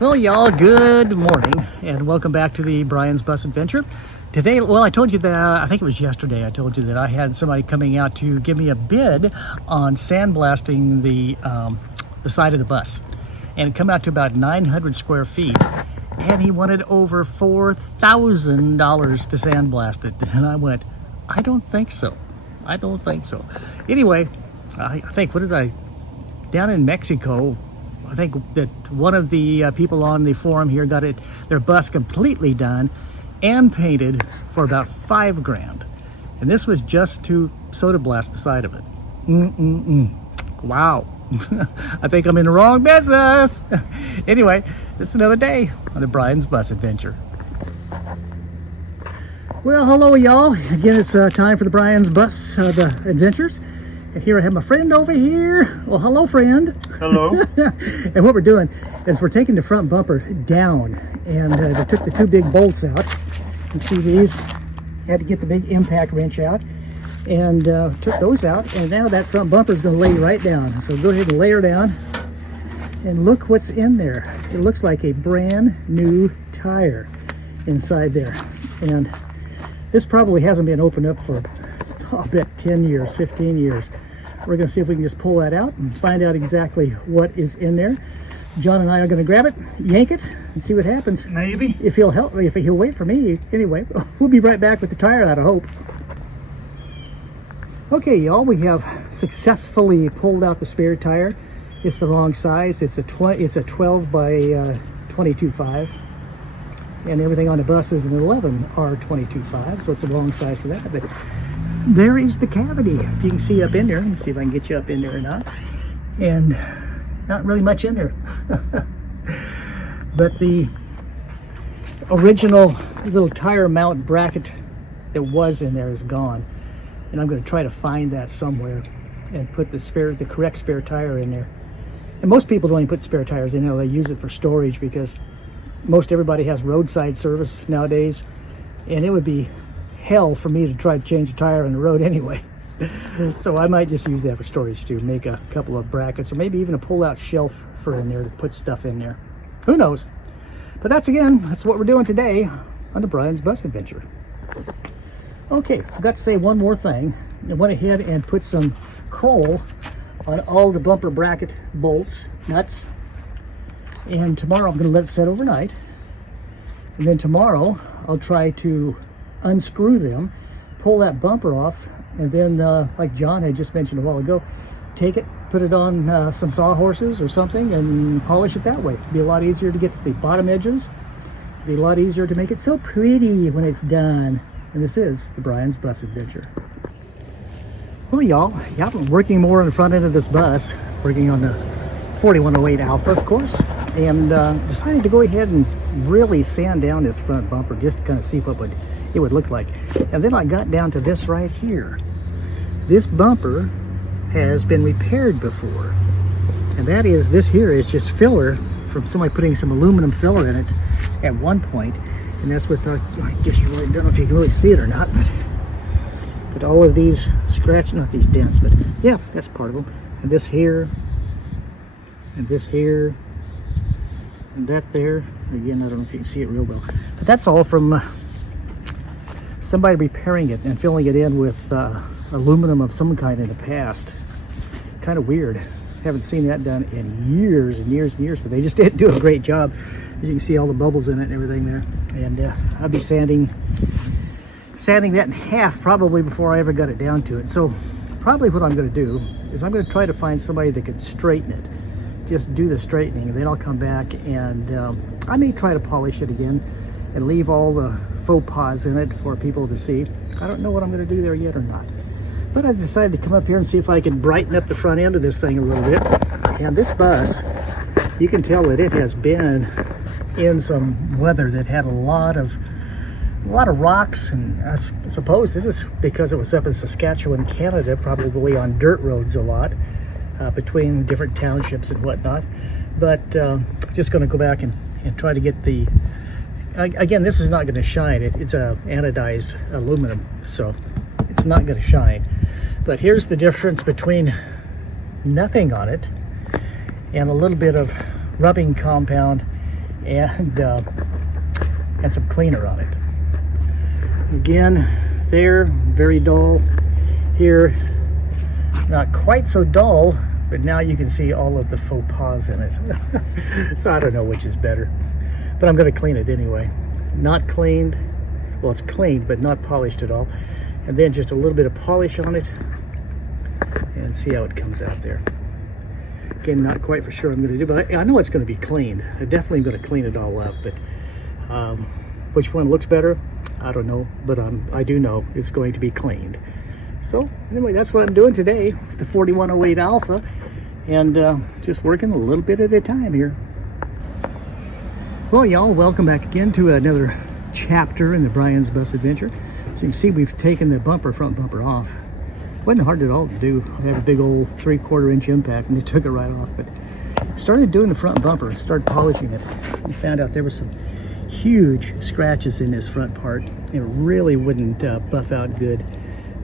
Well, y'all, good morning and welcome back to the Brian's Bus Adventure. Today, well, I told you that, I think it was yesterday, I told you that I had somebody coming out to give me a bid on sandblasting the side of the bus. And it come out to about 900 square feet. And he wanted over $4,000 to sandblast it. And I went, I don't think so. I don't think so. Anyway, I think, down in Mexico, I think that one of the people on the forum here got their bus completely done and painted for about $5,000. And this was just to soda blast the side of it. Wow. I think I'm in the wrong business. Anyway, it's another day on the Brian's Bus Adventure. Well, hello y'all. Again, it's time for the Brian's Bus Adventures. And here I have my friend over here. Well, hello, friend. Hello. And what we're doing is we're taking the front bumper down, and they took the two big bolts out. You see these? Had to get the big impact wrench out, and took those out. And now that front bumper is going to lay right down. So go ahead and lay her down, and look what's in there. It looks like a brand new tire inside there, and this probably hasn't been opened up for, I'll bet 10 years, 15 years. We're going to see if we can just pull that out and find out exactly what is in there. John and I are going to grab it, yank it, and see what happens. Maybe. If he'll help me, if he'll wait for me. Anyway, we'll be right back with the tire out, I hope. Okay, y'all, we have successfully pulled out the spare tire. It's the wrong size. It's a 12 by 22.5. And everything on the bus is an 11 R22.5, so it's the wrong size for that. But there is the cavity. If you can see up in there, let me see if I can get you up in there or not. And not really much in there. But the original little tire mount bracket that was in there is gone. And I'm going to try to find that somewhere and put the correct spare tire in there. And most people don't even put spare tires in there. They use it for storage because most everybody has roadside service nowadays. And it would be hell for me to try to change a tire on the road anyway. So I might just use that for storage too, make a couple of brackets or maybe even a pull-out shelf for in there to put stuff in there. Who knows? But that's what we're doing today on the Brian's Bus Adventure. Okay, I forgot to say one more thing. I went ahead and put some coal on all the bumper bracket bolts, nuts, and tomorrow I'm going to let it set overnight. And then tomorrow I'll try to unscrew them, pull that bumper off, and then like John had just mentioned a while ago, take it, put it on some sawhorses or something and polish it that way. It'd be a lot easier to get to the bottom edges. It'd be a lot easier to make it so pretty when it's done. And this is the Brian's Bus Adventure. Well, y'all, I've been working more on the front end of this bus, working on the 4108 Alpha, of course, and decided to go ahead and really sand down this front bumper just to kind of see what it would look like. And then I got down to this right here. This bumper has been repaired before, and that is, this here is just filler from somebody putting some aluminum filler in it at one point, and that's what I guess you really don't know if you can really see it or not, but all of these scratch, not these dents, but yeah, that's part of them. And this here, and this here, and that there. Again, I don't know if you can see it real well, but that's all from somebody repairing it and filling it in with aluminum of some kind in the past. Kind of weird. Haven't seen that done in years and years and years, but they just didn't do a great job. As you can see, all the bubbles in it and everything there. And I'll be sanding that in half probably before I ever got it down to it. So probably what I'm going to do is I'm going to try to find somebody that can straighten it. Just do the straightening, and then I'll come back and I may try to polish it again and leave all the faux pas in it for people to see. I don't know what I'm going to do there yet or not. But I decided to come up here and see if I can brighten up the front end of this thing a little bit. And this bus, you can tell that it has been in some weather that had a lot of rocks, and I suppose this is because it was up in Saskatchewan, Canada, probably on dirt roads a lot, between different townships and whatnot. But just going to go back and try to get again, this is not going to shine. It's a anodized aluminum, so it's not going to shine. But here's the difference between nothing on it and a little bit of rubbing compound and some cleaner on it. Again, there, very dull. Here, not quite so dull, but now you can see all of the faux pas in it. So I don't know which is better, but I'm going to clean it anyway. Not cleaned, well, it's cleaned, but not polished at all. And then just a little bit of polish on it and see how it comes out there. Again, not quite for sure I'm going to do, but I know it's going to be cleaned. I definitely am going to clean it all up, but which one looks better, I don't know, but I do know it's going to be cleaned. So anyway, that's what I'm doing today with the 4108 Alpha, and just working a little bit at a time here. Well, y'all, welcome back again to another chapter in the Brian's Bus Adventure. So you can see we've taken the front bumper off. Wasn't hard at all to do. I had a big old 3/4 inch impact and they took it right off, but started doing the front bumper, started polishing it, and found out there were some huge scratches in this front part. It really wouldn't buff out good.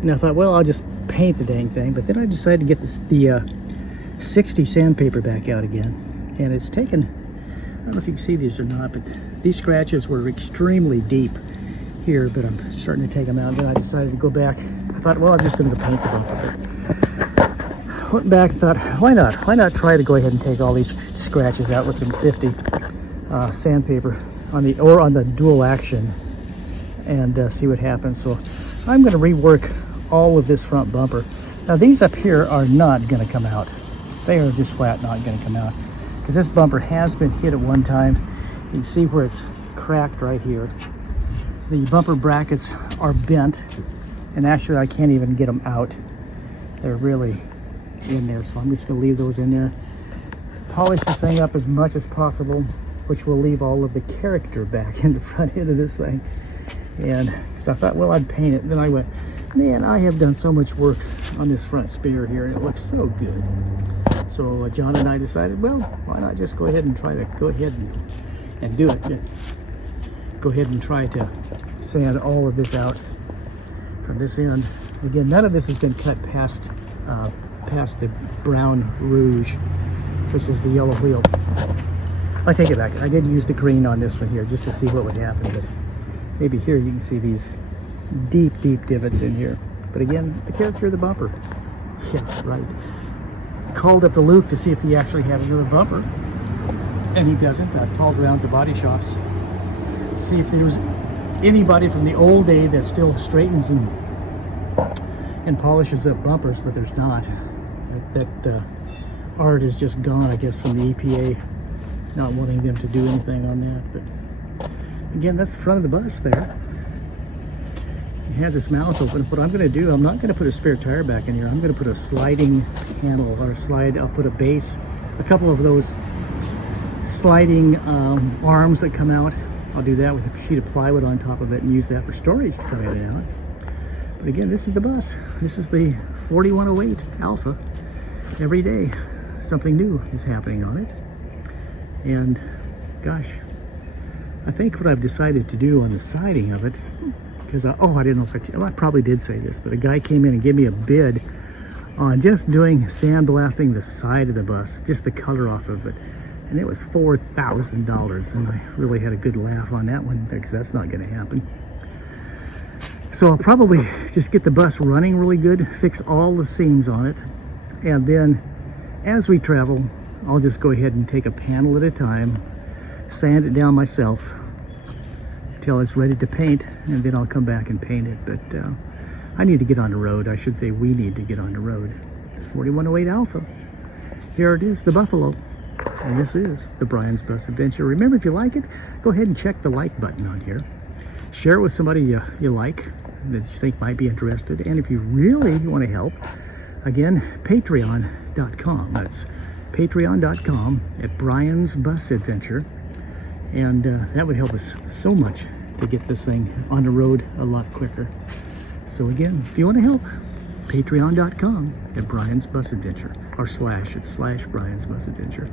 And I thought, well, I'll just paint the dang thing, but then I decided to get the 60 sandpaper back out again, and it's taken, I don't know if you can see these or not, but these scratches were extremely deep here, but I'm starting to take them out. Then I decided to go back. I thought, well, I'm just going to go paint the bumper. Went back and thought, why not? Why not try to go ahead and take all these scratches out with the 50 sandpaper on the dual action and see what happens. So I'm going to rework all of this front bumper. Now these up here are not going to come out. They are just flat not going to come out because this bumper has been hit at one time. You can see where it's cracked right here. The bumper brackets are bent, and actually I can't even get them out. They're really in there, so I'm just going to leave those in there. Polish this thing up as much as possible, which will leave all of the character back in the front end of this thing. And so I thought, well, I'd paint it. And then I went, man, I have done so much work on this front spare here, and it looks so good. So John and I decided, well, why not just go ahead and try to go ahead and do it. Go ahead and try to sand all of this out from this end. Again, none of this has been cut past the brown rouge, which is the yellow wheel. I take it back. I did use the green on this one here just to see what would happen, but maybe here you can see these deep divots in here. But again, the character of the bumper. Yeah, right. Called up to Luke to see if he actually had another bumper, and he doesn't. I called around to body shops to see if there was anybody from the old day that still straightens and polishes up bumpers, but there's not. That art is just gone, I guess, from the EPA not wanting them to do anything on that. But again, that's the front of the bus there. It has its mouth open. What I'm going to do, I'm not going to put a spare tire back in here. I'm going to put a sliding panel or I'll put a base, a couple of those sliding arms that come out. I'll do that with a sheet of plywood on top of it and use that for storage to come in and out. But again, this is the bus. This is the 4108 Alpha. Every day something new is happening on it. And gosh, I think what I've decided to do on the siding of it, because I didn't know if I probably did say this, but a guy came in and gave me a bid on just doing sandblasting the side of the bus, just the color off of it. And it was $4,000, and I really had a good laugh on that one because that's not going to happen. So I'll probably just get the bus running really good, fix all the seams on it, and then as we travel, I'll just go ahead and take a panel at a time, sand it down myself until it's ready to paint, and then I'll come back and paint it. But I need to get on the road. I should say we need to get on the road. 4108 Alpha. Here it is, the Buffalo. And this is the Brian's Bus Adventure. Remember, if you like it, go ahead and check the like button on here. Share it with somebody you like that you think might be interested. And if you really want to help, again, patreon.com. That's patreon.com at Brian's Bus Adventure. And that would help us so much to get this thing on the road a lot quicker. So again, if you want to help, patreon.com at Brian's Bus Adventure, or /, it's /Brian's Bus Adventure.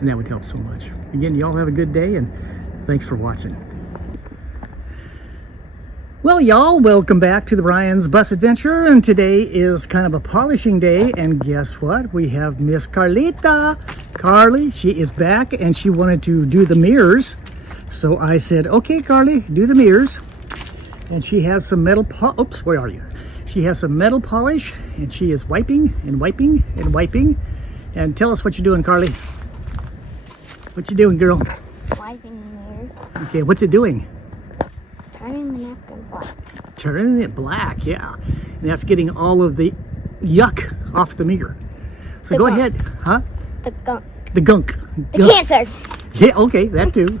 And that would help so much. Again, y'all have a good day, and thanks for watching. Well, y'all, welcome back to the Brian's Bus Adventure, and today is kind of a polishing day, and guess what? We have Miss Carlita, Carli. She is back, and she wanted to do the mirrors, so I said, okay, Carli, do the mirrors. And she has some metal oops, where are you? She has some metal polish, and she is wiping and wiping and wiping. And tell us what you're doing, Carli. What you doing, girl? Wiping the mirrors. Okay, what's it doing? Turning the napkin black. Turning it black, yeah. And that's getting all of the yuck off the mirror. So The go gunk. ahead, huh? The gunk. The gunk. The Gunk. cancer. Yeah, okay, that too.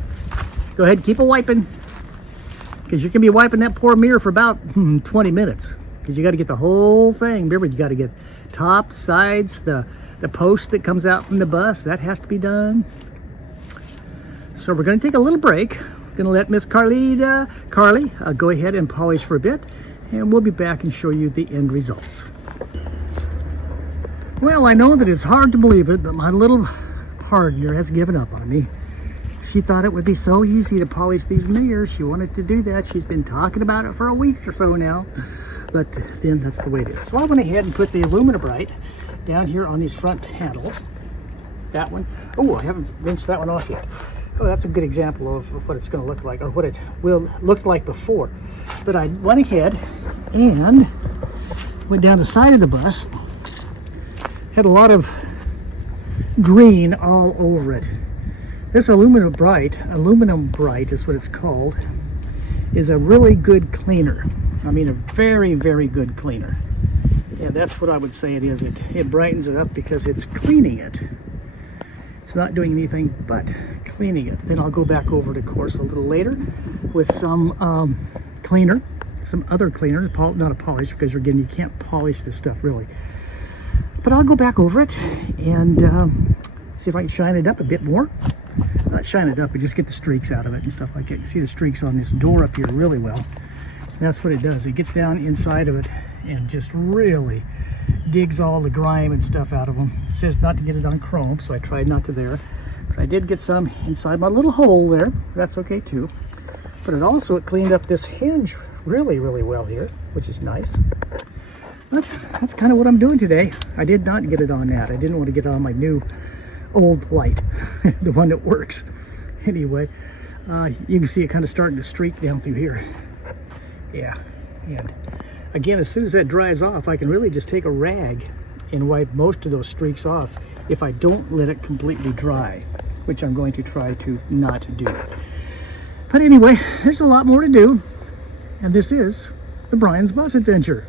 Go ahead, keep it wiping. Because you can be wiping that poor mirror for about 20 minutes. Because you got to get the whole thing. Remember, you got to get top, sides, the post that comes out from the bus. That has to be done. So we're going to take a little break. Going to let Miss Carli go ahead and polish for a bit, and we'll be back and show you the end results. Well, I know that it's hard to believe it, but my little partner has given up on me. She thought it would be so easy to polish these mirrors. She wanted to do that. She's been talking about it for a week or so now, but then that's the way it is. So I went ahead and put the Aluminum-Brite down here on these front handles. That one. Oh, I haven't rinsed that one off yet. Oh, that's a good example of what it's going to look like, or what it will look like before. But I went ahead and went down the side of the bus. Had a lot of green all over it. This Aluminum-Brite is what it's called, is a really good cleaner. I mean, a very, very good cleaner. Yeah, that's what I would say it is. It brightens it up because it's cleaning it. It's not doing anything but cleaning it. Then I'll go back over it, of course, a little later with some cleaner, some other cleaner, not a polish, because again, you can't polish this stuff really. But I'll go back over it and see if I can shine it up a bit more. Not shine it up, but just get the streaks out of it and stuff like that. You can see the streaks on this door up here really well. And that's what it does. It gets down inside of it and just really digs all the grime and stuff out of them. It says not to get it on chrome, so I tried not to there. But I did get some inside my little hole there. That's okay too. But it cleaned up this hinge really, really well here, which is nice. But that's kind of what I'm doing today. I did not get it on that. I didn't want to get it on my new old light, the one that works. Anyway, you can see it kind of starting to streak down through here. Yeah, and again, as soon as that dries off, I can really just take a rag and wipe most of those streaks off if I don't let it completely dry, which I'm going to try to not do. But anyway, there's a lot more to do, and this is the Brian's Bus Adventure.